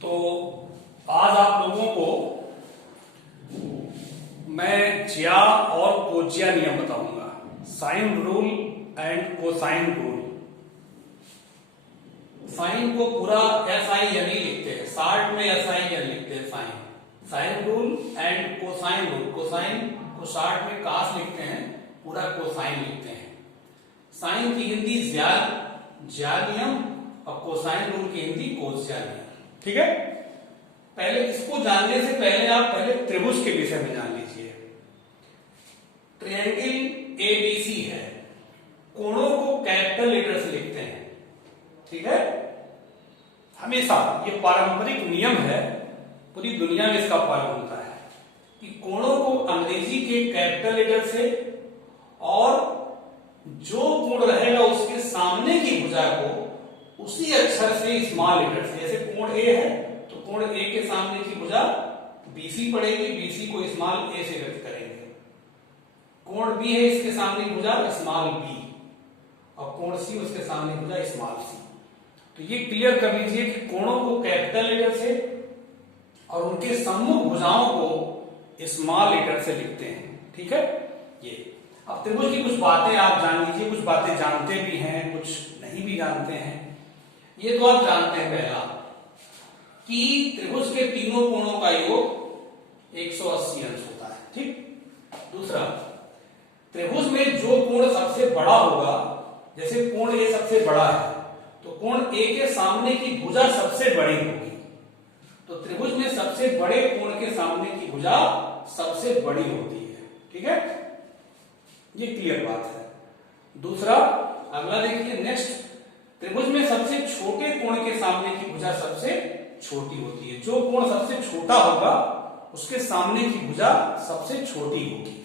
तो आज आप लोगों को मैं ज्या और कोज्या नियम बताऊंगा, sine rule and cosine rule. Sine को पूरा SIN ही लिखते हैं, शार्ट में SIN लिखते हैं sine, sine rule and cosine rule. Cosine को शार्ट में कास लिखते हैं, पूरा कोसाइन लिखते हैं। साइन की हिंदी ज्या नियम और कोसाइन रूल की हिंदी कोज्या नियम। ठीक है, पहले इसको जानने से पहले आप पहले त्रिभुज के विषय में जान लीजिए। ट्रायंगल ABC है, कोणों को कैपिटल लेटर से लिखते हैं। ठीक है, हमेशा ये पारंपरिक नियम है, पूरी दुनिया में इसका पालन होता है कि कोणों को अंग्रेजी के कैपिटल लेटर से और जो कोण रहेगा उसके सामने की भुजा को उसी अक्षर से स्मॉल लेटर से, जैसे कोण A है तो कोण A के सामने की भुजा BC पड़ेगी, BC को स्मॉल a से व्यक्त करेंगे। कोण B है, इसके सामने भुजा स्मॉल b और कोण C उसके सामने भुजा स्मॉल c। तो ये क्लियर कर लीजिए कि कोणों को कैपिटल लेटर से और उनके सम्मुख भुजाओं को स्मॉल लेटर से लिखते हैं। ठीक है, ये अब त्रिभुज की कुछ बातें आप जान लीजिए, कुछ बातें जानते भी हैं, कुछ नहीं भी जानते हैं। ये तो आप जानते हैं पहला कि त्रिभुज के तीनों कोणों का योग 180 अंश होता है। ठीक, दूसरा त्रिभुज में जो कोण सबसे बड़ा होगा, जैसे कोण A सबसे बड़ा है तो कोण A के सामने की भुजा सबसे बड़ी होगी, तो त्रिभुज में सबसे बड़े कोण के सामने की भुजा सबसे बड़ी होती है। ठीक है, ये क्लियर बात है। दूसरा अगला देखिए, नेक्स्ट त्रिभुज में सबसे छोटे कोण के सामने की भुजा सबसे छोटी होती है। जो कोण सबसे छोटा होगा उसके सामने की भुजा सबसे छोटी होगी।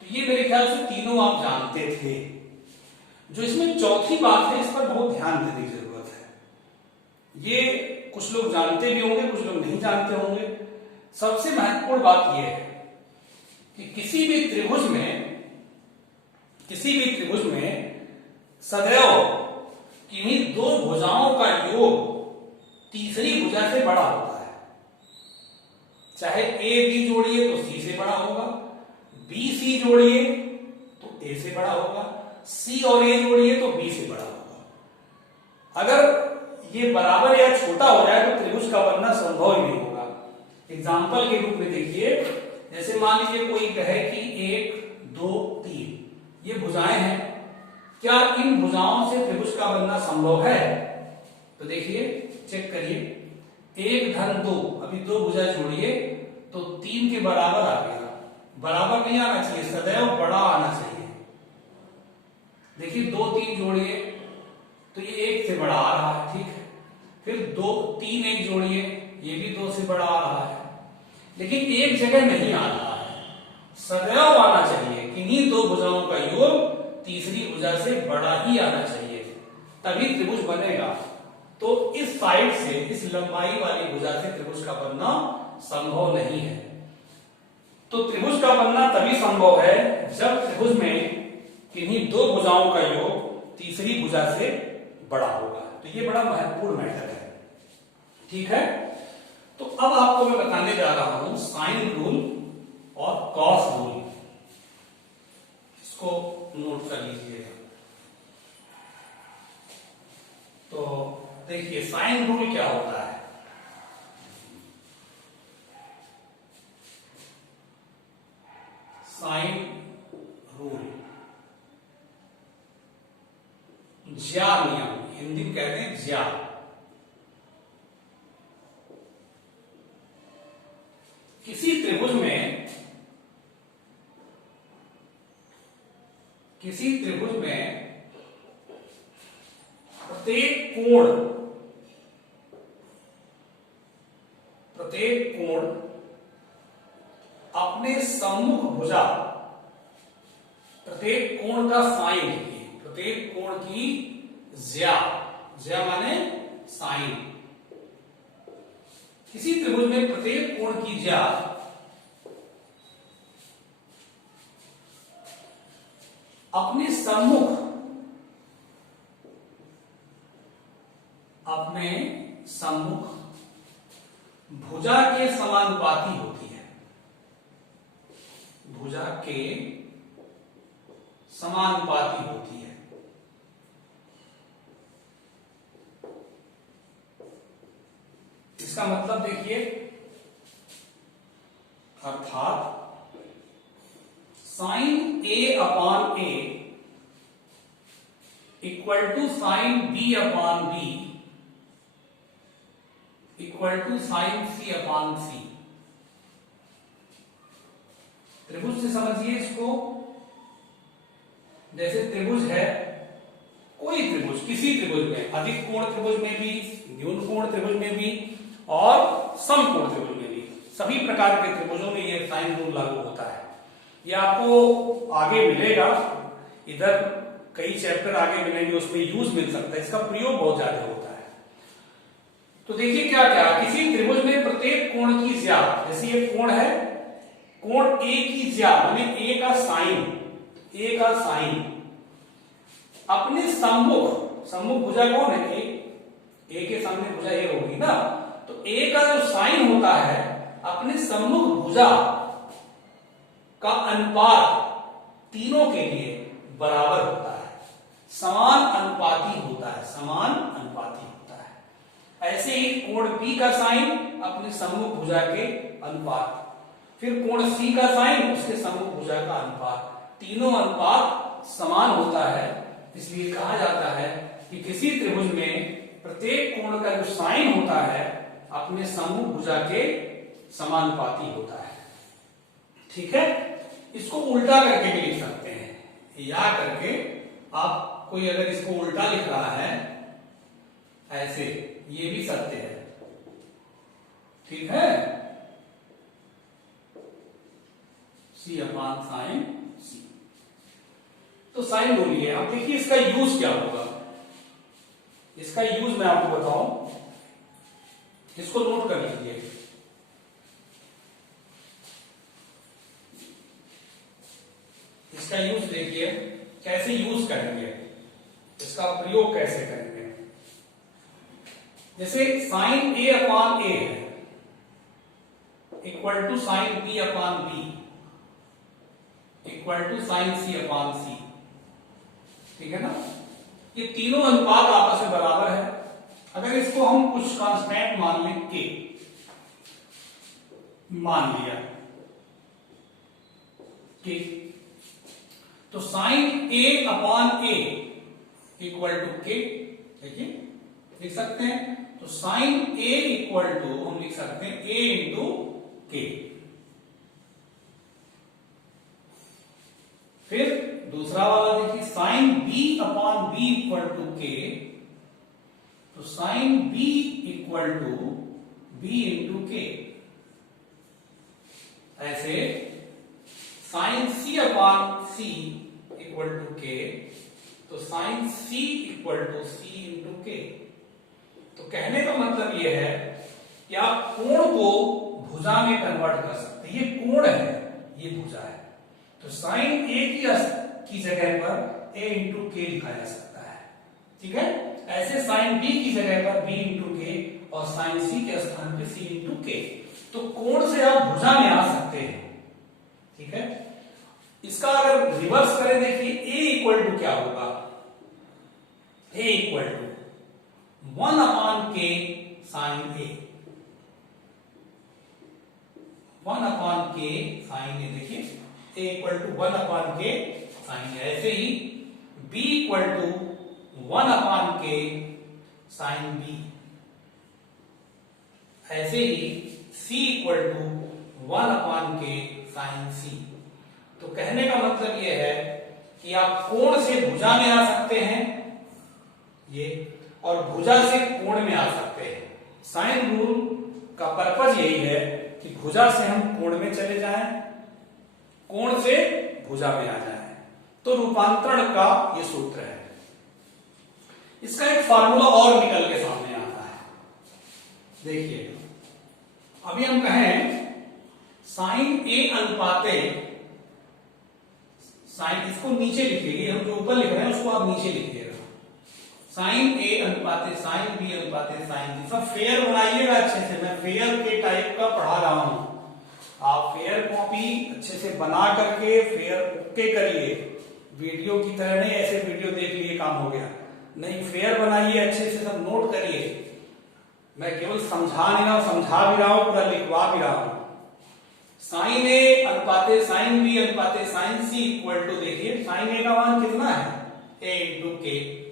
तो ये मेरे ख्याल से तीनों आप जानते थे। जो इसमें चौथी बात है, इस पर बहुत ध्यान देने की जरूरत है। ये कुछ लोग जानते भी होंगे, कुछ लोग नहीं जानते होंगे। सबसे महत्वपूर्ण बात यह है कि किसी भी त्रिभुज में सदैव किन्हीं दो भुजाओं का योग तीसरी भुजा से बड़ा होता है। चाहे A B जोड़िए तो C से बड़ा होगा, B C जोड़िए तो A से बड़ा होगा, C और A जोड़िए तो B से बड़ा होगा। अगर ये बराबर या छोटा हो जाए तो त्रिभुज का बनना संभव ही नहीं होगा। एग्जाम्पल के रूप में देखिए, जैसे मान लीजिए कोई कहे कि 1 2 3 ये भुजाएं हैं, क्या इन भुजाओं से त्रिभुज का बनना संभव है? तो देखिए, चेक करिए, 1 धन 2, अभी दो भुजा जोड़िए तो 3 के बराबर आ गया। बराबर नहीं आना चाहिए, सदैव बड़ा आना चाहिए। देखिए 2 3 जोड़िए तो ये 1 से बड़ा आ रहा है। ठीक है, फिर 2 3 1 जोड़िए, ये भी 2 से बड़ा आ रहा है, लेकिन एक जगह नहीं आ रहा है। सदैव आना चाहिए, किन्हीं दो भुजाओं का योग तीसरी भुजा से बड़ा ही आना चाहिए, तभी त्रिभुज बनेगा। तो इस साइड से, इस लंबाई वाली भुजा से त्रिभुज का बनना संभव नहीं है। तो त्रिभुज का बनना तभी संभव है जब त्रिभुज में किन्हीं दो भुजाओं का योग तीसरी भुजा से बड़ा होगा। तो ये बड़ा महत्वपूर्ण मैटर है। ठीक है, तो अब आपको मैं बताने जा रहा हूं साइन रूल और कॉस रूल। इसको नोट कर लीजिएगा। तो देखिए साइन रूल क्या होता है। साइन रूल, ज्या नियम, हिंदी में कहते हैं ज्या। किसी त्रिभुज में प्रत्येक कोण अपने सम्मुख भुजा, प्रत्येक कोण का साइन लिखिए, प्रत्येक कोण की ज्या माने साइन। किसी त्रिभुज में प्रत्येक कोण की ज्या अपने सम्मुख भुजा के समानुपाती होती है, भुजा के समानुपाती होती है। इसका मतलब देखिए, अर्थात sine A upon A equal to sine B upon B equal to sine C upon C. त्रिभुज से समझिए इसको, जैसे त्रिभुज है, कोई त्रिभुज, किसी त्रिभुज में, अधिक कोण त्रिभुज में भी, न्यून कोण त्रिभुज में भी और समकोण त्रिभुज में भी, सभी प्रकार के त्रिभुजों में यह साइन रूल लागू होता है। यह आपको आगे मिलेगा, इधर कई चैप्टर आगे मिलेंगे, उसमें यूज मिल सकता है, इसका प्रयोग बहुत ज्यादा होता है। तो देखिए क्या क्या, किसी त्रिभुज में प्रत्येक कोण की ज्या, जैसे ये कोण है, कोण ए की ज्या माने ए का साइन, ए का साइन अपने सम्मुख, सम्मुख भुजा कौन है, ए के सामने भुजा ए होगी ना, तो ए का जो साइन होता है अपने सम्मुख भुजा का अनुपात तीनों के लिए बराबर होता है, समान अनुपाती होता है, समान अनुपाती होता है। ऐसे ही कोण बी का साइन अपने सम्मुख भुजा के अनुपात, फिर कोण सी का साइन उसके सम्मुख भुजा का अनुपात, तीनों अनुपात समान होता है। इसलिए कहा जाता है कि किसी त्रिभुज में प्रत्येक कोण का जो साइन होता है अपने सम्मुख भुजा के समानुपाती होता है। ठीक है, इसको उल्टा करके भी लिख सकते हैं, या करके आप, कोई अगर इसको उल्टा लिख रहा है ऐसे, ये भी सत्य है। ठीक है, सी अपान साइन सी। तो साइन रूल है। अब देखिए इसका यूज क्या होगा, इसका यूज मैं आपको बताऊं, इसको नोट कर लीजिए। इसका यूज देखिए, कैसे यूज करेंगे, इसका प्रयोग कैसे करेंगे। जैसे साइन ए अपान ए है equal to sine B upon B equal to sine C upon C. ठीक है ना, ये तीनों अनुपात आपस में बराबर है। अगर इसको हम कुछ कांस्टेंट मान लें, के मान लिया के, तो sine A upon A equal to k, देखिए लिख सकते हैं। तो साइन ए इक्वल टू हम लिख सकते हैं ए इंटू के। फिर दूसरा वाला देखिए, sine B upon B equal to k, तो sine b equal to b into k. ऐसे sine C upon c equal to k, तो sine C equal to c into k. तो कहने का मतलब यह है कि आप कोण को भुजा में कन्वर्ट कर सकते हैं। ये कोण है, ये भुजा है, तो साइन ए की जगह पर ए इंटू के लिखा जा सकता है। ठीक है, ऐसे साइन बी की जगह पर बी इंटू के और साइन सी के स्थान पे सी इंटू के। तो कोण से आप भुजा में आ सकते हैं। ठीक है, इसका अगर रिवर्स करें, देखिए ए इक्वल टू क्या होगा, ए इक्वल टू 1 अपान के साइन ए, 1 अपान के साइन ए। देखिए ए इक्वल टू 1 अपान के साइन ए। ऐसे ही बी इक्वल टू 1 अपान के साइन बी। ऐसे ही सी इक्वल टू 1 अपान के साइन सी। तो कहने का मतलब यह है कि आप कोण से भुजा में आ सकते हैं ये, और भुजा से कोण में आ सकते हैं। साइन रूल का पर्पज यही है कि भुजा से हम कोण में चले जाएं, कोण से भुजा में आ जाएं। तो रूपांतरण का ये सूत्र है। इसका एक फार्मूला और निकल के सामने आता है। देखिए, अभी हम कहें साइन ए अनुपाते, साइन, इसको नीचे लिखिए, हम जो ऊपर लिख रहे हैं उसको आप नीचे लिखिएगा। साइन ए अनुपाते साइन बी अनुपाते साइन सी। सब फेयर बनाइएगा अच्छे से, मैं फेयर के टाइप का पढ़ा रहा हूं। आप फेयर कॉपी अच्छे से बना करके फेयर ओके करिए, वीडियो की तरह नहीं ऐसे वीडियो देख लिए काम हो गया, नहीं फेयर बनाइए अच्छे से, सब नोट करिए। मैं केवल समझा नहीं रहा हूं, समझा भी रहा हूं, पूरा लिखवा भी रहा हूं। साइन ए अनुपाते साइन बी अनुपाते साइन सी इक्वल टू, देखिए साइन ए का मान कितना है, ए इंटू के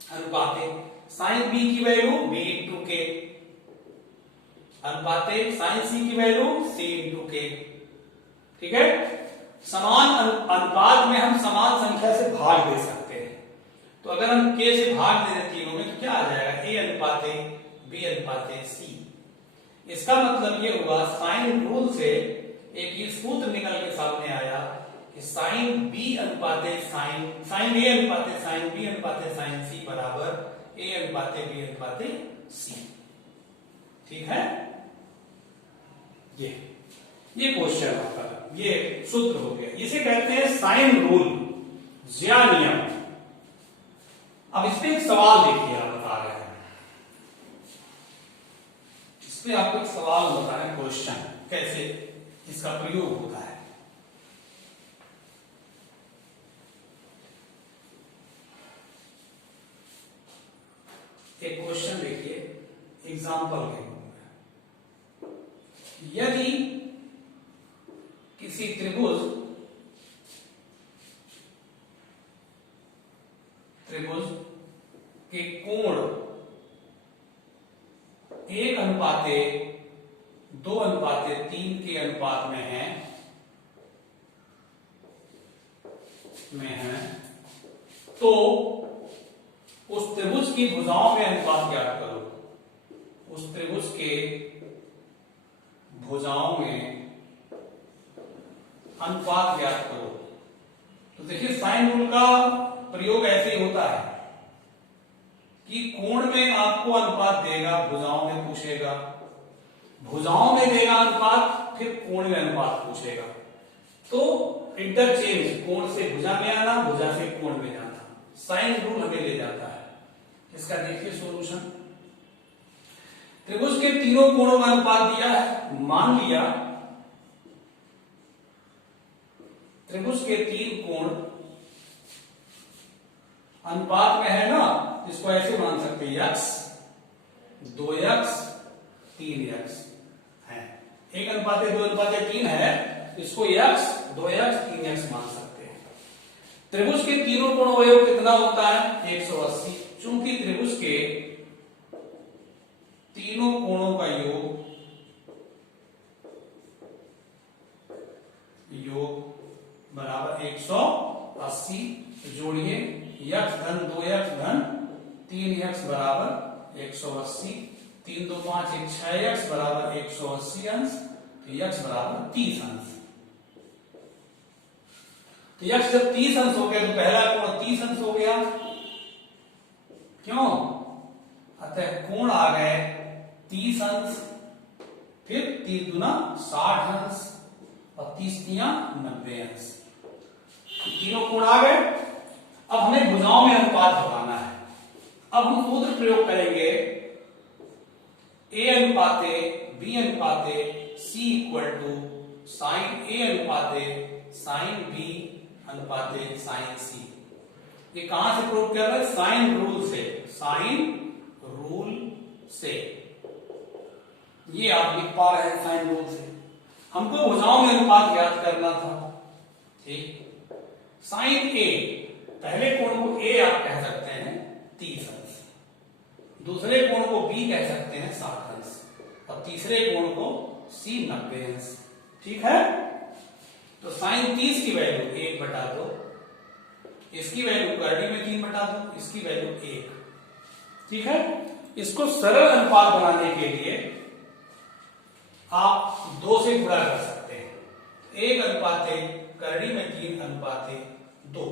अनुपाते साइन बी की वैल्यू बी इंटू के अनुपाते साइन सी की वैल्यू सी इंटू के। ठीक है, समान अनुपात में हम समान संख्या से भाग दे सकते हैं। तो अगर हम के से भाग दे दें तीनों में तो क्या आ जाएगा, ए अनुपाते बी अनुपाते सी। इसका मतलब ये हुआ साइन रूल से एक ये सूत्र निकल के सामने आया कि साइन बी अनुपाते साइन ए अनुपाते साइन बी अनुपाते साइन सी बराबर ए अनुपाते बी अनुपाते सी। ठीक है, ये क्वेश्चन आपका, ये सूत्र हो गया, इसे कहते हैं साइन रूल, ज्या नियम। अब इस पे एक सवाल देखिए, आप बता रहे हैं, इस पे आपको एक सवाल होता है, क्वेश्चन कैसे इसका प्रयोग होता है। एक क्वेश्चन देखिए, एग्जाम्पल के, यदि किसी त्रिभुज के कोण 1:2:3 के अनुपात में है तो उस त्रिभुज की भुजाओं में अनुपात ज्ञात करो। उस त्रिभुज के भुजाओं में अनुपात ज्ञात करो। तो देखिए साइन रूल का प्रयोग ऐसे ही होता है कि कोण में आपको अनुपात देगा, भुजाओं में पूछेगा, भुजाओं में देगा अनुपात, फिर कोण में अनुपात पूछेगा। तो इंटरचेंज, कोण से भुजा में आना, भुजा से कोण में जाना, साइन रूल हमें ले जाता है। इसका देखिए सॉल्यूशन, त्रिभुज के तीनों कोणों का अनुपात दिया है, मान लिया त्रिभुज के 3 कोण अनुपात में है ना, इसको ऐसे मान सकते हैं, x 2x 3x है, 1:2:3 है, इसको x 2x 3x मान सकते हैं। त्रिभुज के तीनों कोणों का योग कितना होता है, 180। चूंकि त्रिभुज के तीनों कोणों का योग बराबर 180, जोड़िए x धन 2x धन 3x बराबर 180, 3 2 5 1 6x बराबर 180 अंश, तो x बराबर 30 अंश। तो x जब 30 अंश हो गया तो पहला कोण 30 अंश हो गया, क्यों, अतः कोण आ गए 30 अंश, फिर 3 दूना 60 अंश और 30 तिया 90 अंश। तीनों कोण आ गए। अब हमें भुजाओं में अनुपात बताना है। अब हम सूत्र प्रयोग करेंगे, ए अनुपाते बी अनुपाते C equal to sine A अनुपाते साइन बी अनुपाते साइन सी। ये कहां से प्रूव कर रहे हैं, साइन रूल से, साइन रूल से। ये आप लिख पा रहे हैं साइन रूल से। हमको भुजाओं में अनुपात ज्ञात करना था। ठीक, साइन ए, पहले कोण को ए आप कह सकते हैं 30 अंश, दूसरे कोण को बी कह सकते हैं 60 अंश और तीसरे कोण को सी 90 अंश। ठीक है, तो साइन 30 की वैल्यू 1/2, इसकी वैल्यू करड़ी में 3/2, इसकी वैल्यू 1। ठीक है, इसको सरल अनुपात बनाने के लिए आप 2 से गुणा कर सकते हैं, 1:, करड़ी में 3:2,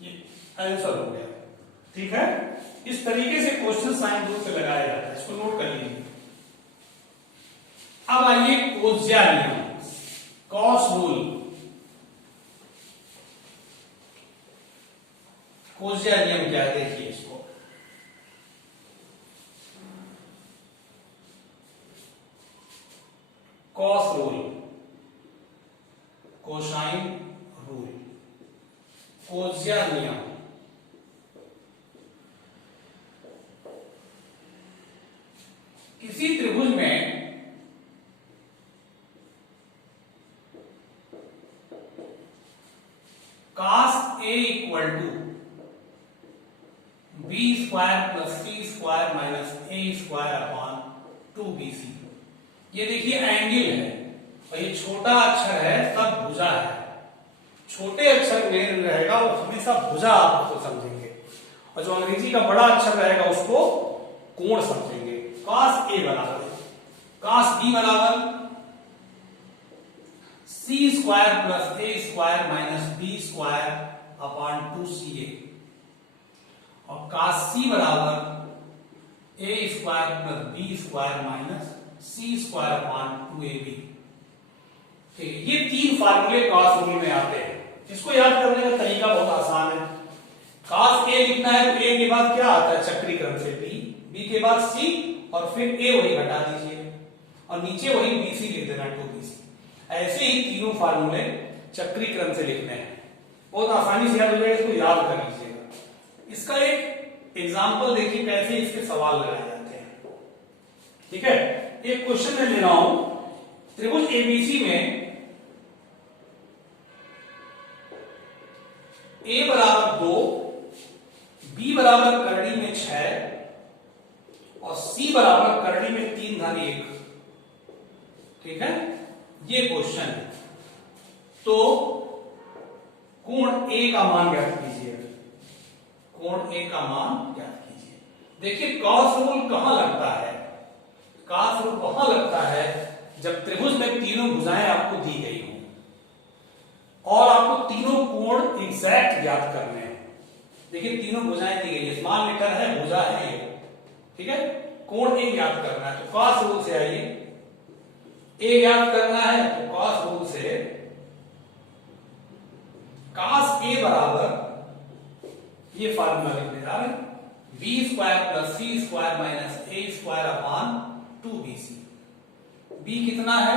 ये आंसर हो गया। ठीक है, इस तरीके से क्वेश्चन साइन रूल से लगाया जाता है, इसको नोट कर लीजिए। अब आइए कोज्या नियम, कॉस रूल। कोज्या नियम क्या है देखिए इसको। कॉस रूल, कोसाइन रूल, कोज्या नियम। किसी त्रिभुज में cos A equal to b square plus c square minus a square upon 2bc। ये देखिए एंगल है और ये छोटा अक्षर है तब भुजा है। छोटे अक्षर में रहेगा वो हमेशा भुजा आप उसको समझेंगे और जो अंग्रेजी का बड़ा अक्षर रहेगा उसको कोण समझेंगे। cos A बराबर cos B बराबर C square plus A square minus B square upon 2ca और cos C बराबर A square plus B square minus C square upon 2ab। ठीक है, ये तीन फार्मूले cos रूल में आते हैं। इसको याद करने का तरीका बहुत आसान है। cos A लिखना है तो A के बाद क्या आता है चक्री क्रम से B, B के बाद C और फिर A वही घटा दीजिए और नीचे वही BC लिख देना 2bc। ऐसे ही तीनों फार्मूले चक्री क्रम से लिखने हैं, बहुत आसानी से याद हो जाएगा। इसको याद कर लीजिएगा। इसका एक एग्जांपल देखिए कैसे इसके सवाल लगाए जाते हैं। ठीक है, एक क्वेश्चन मैं ले रहा हूं। त्रिभुज एबीसी में A बराबर 2, B बराबर करड़ी में 6 और C बराबर करड़ी में 3/1। ठीक है, ये क्वेश्चन है। तो कोण A का मान ज्ञात कीजिए। कोण A का मान ज्ञात कीजिए। देखिए cos रूल कहां लगता है? cos रूल वहां लगता है जब त्रिभुज में तीनों भुजाएं आपको दी गई हो और आपको तीनों कोण एग्जैक्ट ज्ञात करने हैं। देखिए तीनों भुजाएं दी गई है, स्मॉल लेटर है, भुजा है ये। ठीक है, कोण A ज्ञात करना है तो cos रूल से आइए। A ज्ञात करना है तो cos रूल से cos A बराबर ये फार्मूला लिखने जा रहे हैं B square plus c square minus a square upon 2bc। b कितना है?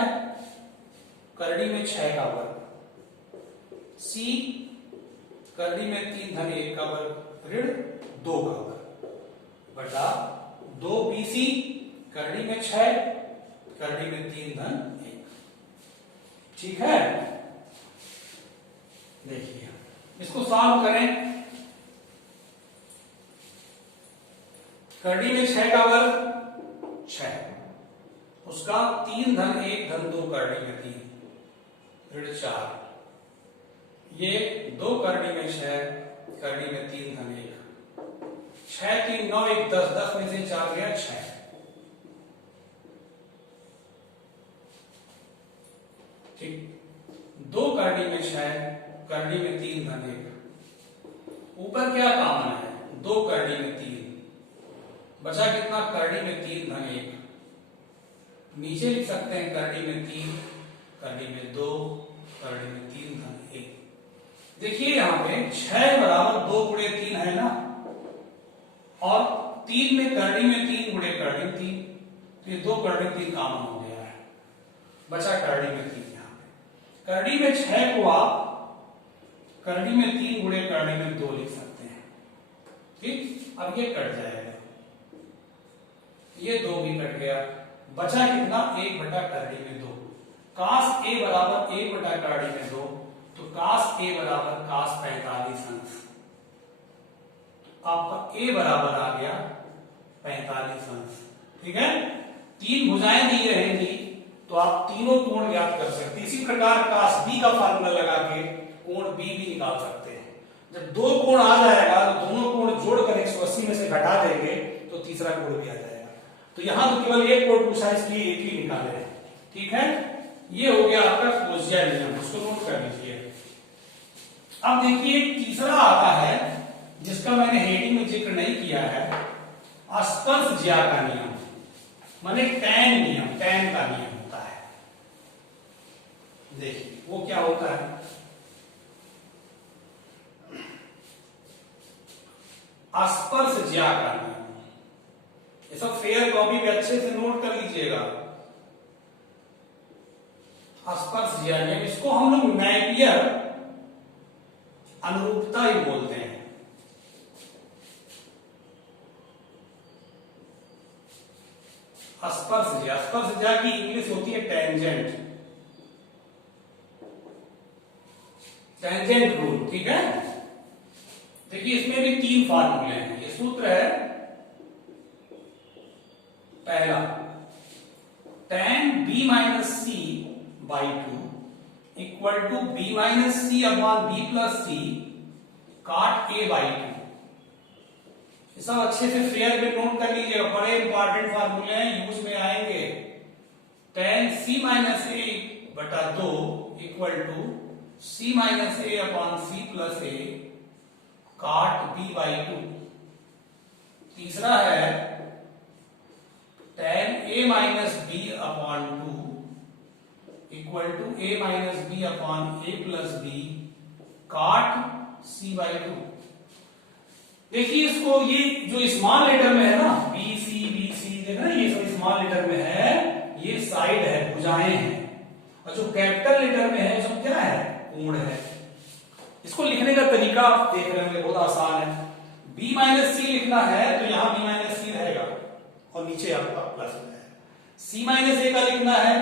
करड़ी में 6 का वर्ग, c करड़ी में 3/1 का वर्ग ऋण 2 का वर्ग बटा 2bc करड़ी में 6 करड़ी में 3/1। ठीक है, देखिए इसको सॉल्व करें। करड़ी में 6 का वर्ग 6, उसका 3/1/2 करड़ी में 3 ऋण 4, ये 2 करड़ी में 6 करड़ी में 3/1, 6 3 9 1 10, 10 में से 4 गया 6। ठीक, 2 करड़ी में 6 करड़ी में 3/1, ऊपर क्या कॉमन है? 2 करड़ी में 3, बचा कितना? करड़ी में 3/1। नीचे लिख सकते हैं करड़ी में 3 करड़ी में 2 करड़ी में 3/1। देखिए यहां पे 6 बराबर 2 गुणे 3 है ना, और 3 में करड़ी में 3 गुणे करड़ी में 3, तो ये 2 करड़ी में 3 कॉमन हो गया है, बचा करड़ी में 3। करड़ी में 6 को आप करड़ी में 3 गुणे करड़ी में 2 लिख सकते हैं। ठीक, अब ये कट जाएगा, ये 2 भी कट गया, बचा कितना? 1 बटा करड़ी में 2। cos A बराबर 1 बटा करड़ी में 2, तो cos A बराबर cos 45 अंश। आपका A बराबर आ गया 45 अंश। ठीक है, 3 भुजाएं दी रहेंगी तो आप तीनों कोण ज्ञात कर सकते हैं। इसी प्रकार cos B का फार्मूला लगा के कोण B भी निकाल सकते हैं। जब 2 कोण आ जाएगा तो दोनों कोण जोड़कर 180 में से घटा देंगे तो तीसरा कोण भी आ जाएगा। तो यहां तो केवल एक कोण पूछा, इसलिए एक ही निकाले हैं। ठीक है, ये हो गया आपका कोज्या नियम, उसको नोट कर लीजिए। अब देखिए एक तीसरा आता है जिसका मैंने हेडिंग में जिक्र नहीं किया है, स्पर्श ज्या का नियम, माने टैन नियम, टैन का नियम होता है। देखिए वो क्या होता है। ज्या का नियम, ये सब फेयर कॉपी पे अच्छे से नोट कर लीजिएगा। स्पर्श ज्या नियम, इसको हम लोग नेपियर अनुरूपता ही बोलते हैं। स्पर्श ज्या की इंग्लिश होती है टेंजेंट, टेंजेंट रूल, ठीक है। देखिए इसमें भी 3 फार्मूले हैं। ये सूत्र है पहला, tan b minus C by 2 equal to b minus C upon b plus C cot a by 2। ये सब अच्छे से फेयर में नोट कर लीजिएगा, बड़े इंपॉर्टेंट फार्मूले हैं, यूज में आएंगे। tan c माइनस a बटा 2 equal to c minus a upon c plus a cot b by 2। तीसरा है tan a minus b upon 2 equal to a minus b upon a plus b cot c by 2। देखिए इसको, ये जो small letter में है ना B C देखना, ये सब स्मॉल लेटर में है, ये साइड है, भुजाएं हैं, और जो कैपिटल लेटर में है सब क्या है, कोण है। इसको लिखने का तरीका आप देख रहे होंगे, बहुत आसान है। b माइनस सी लिखना है तो यहां b माइनस सी रहेगा और नीचे आपका प्लस है। c माइनस ए का लिखना है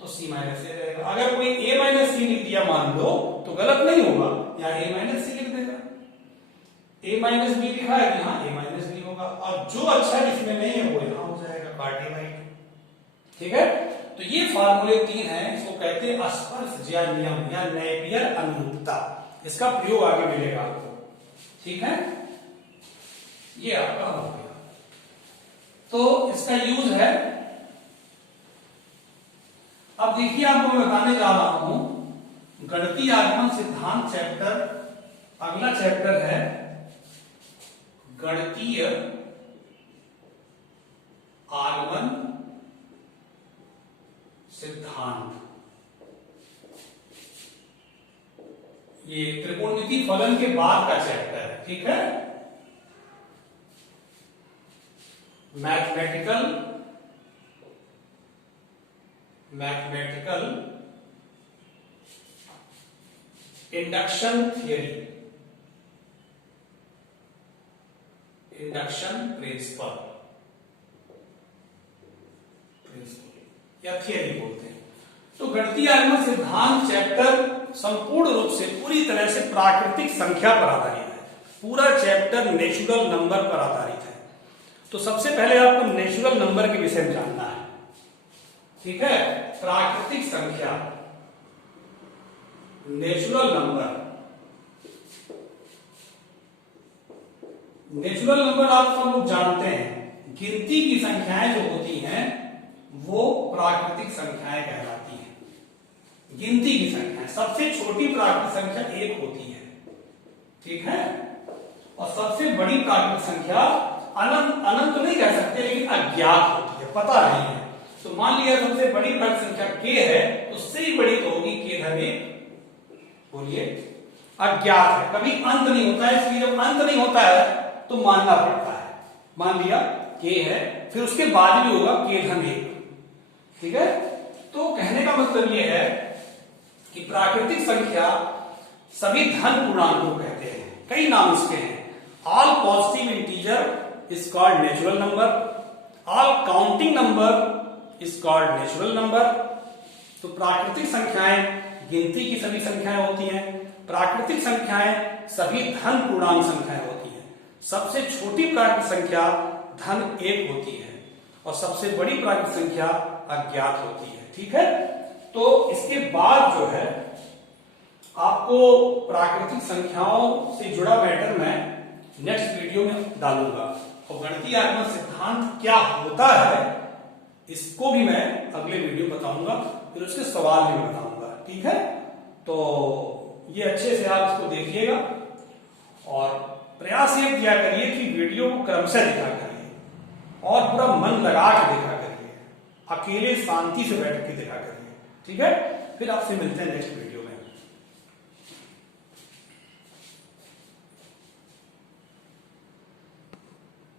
तो c माइनस ए रहेगा। अगर कोई a माइनस सी लिख दिया मान लो तो गलत नहीं होगा, यहाँ a माइनस सी लिख देगा। a माइनस बी लिखा है कि यहाँ a माइनस बी होगा, और जो अच्छा इसमें नहीं है वो यहाँ हो जाएगा, काट a बाई 2, ठीक है। तो ये फार्मूले 3 हैं, इसको कहते हैं स्पर्श ज्या नियम या नेपियर अनुरूपता। इसका प्रयोग आगे मिलेगा आपको, ठीक है। ये आपका हो गया। तो इसका यूज है, अब देखिए आपको मैं बताने जा रहा हूं गणितीय आगमन सिद्धांत चैप्टर, अगला चैप्टर है गणितीय आगमन सिद्धांत। ये त्रिकोणमिति फलन के बाद का चैप्टर है, ठीक है। Mathematical induction theory, induction principal या थियरी बोलते हैं। तो गणितीय आगमन सिद्धांत चैप्टर संपूर्ण रूप से पूरी तरह से प्राकृतिक संख्या पर आधारित है। पूरा चैप्टर नेचुरल नंबर पर आधारित है। तो सबसे पहले आपको नेचुरल नंबर के विषय में जानना है, ठीक है। प्राकृतिक संख्या, नेचुरल नंबर। नेचुरल नंबर आप सब लोग जानते हैं, गिनती की संख्याएं जो होती हैं वो प्राकृतिक संख्याएं कहलाती हैं। गिनती की संख्याएं, सबसे छोटी प्राकृतिक संख्या 1 होती है, ठीक है। और सबसे बड़ी प्राकृतिक संख्या अनंत, अनंत तो नहीं कह सकते लेकिन अज्ञात होती है, पता नहीं है। तो मान लिया सबसे बड़ी प्राकृतिक संख्या k है, तो उससे ही बड़ी तो होगी k धन 1, बोलिए, अज्ञात है, कभी अंत नहीं होता है। इसलिए जब अंत नहीं होता है तो मानना पड़ता है। मान लिया k है, फिर उसके बाद भी होगा k धन 1, ठीक है। तो कहने का मतलब यह है कि प्राकृतिक संख्या सभी धन पूर्णांक को कहते हैं, कई नाम इसके हैं। All positive integer is called natural number, all counting number is called natural number. तो प्राकृतिक संख्याएं गिनती की सभी संख्याएं होती हैं, प्राकृतिक संख्याएं सभी धन पूर्णांक संख्याएं होती हैं। सबसे छोटी प्राकृतिक संख्या धन 1 होती है और सबसे बड़ी प्राकृतिक संख्या अज्ञात होती है, ठीक है। तो इसके बाद जो है आपको प्राकृतिक संख्याओं से जुड़ा मैटर मैं नेक्स्ट वीडियो में डालूंगा, और गणितीय आगमन सिद्धांत क्या होता है इसको भी मैं अगले वीडियो बताऊंगा, फिर उसके सवाल भी बताऊंगा, ठीक है। तो ये अच्छे से आप इसको देखिएगा और प्रयास ये किया करिए कि वीडियो को क्रमशः देखा करिए और पूरा मन लगा के देखा करिए, अकेले शांति से बैठ के देखा करिए, ठीक है। फिर आपसे मिलते हैं नेक्स्ट वीडियो।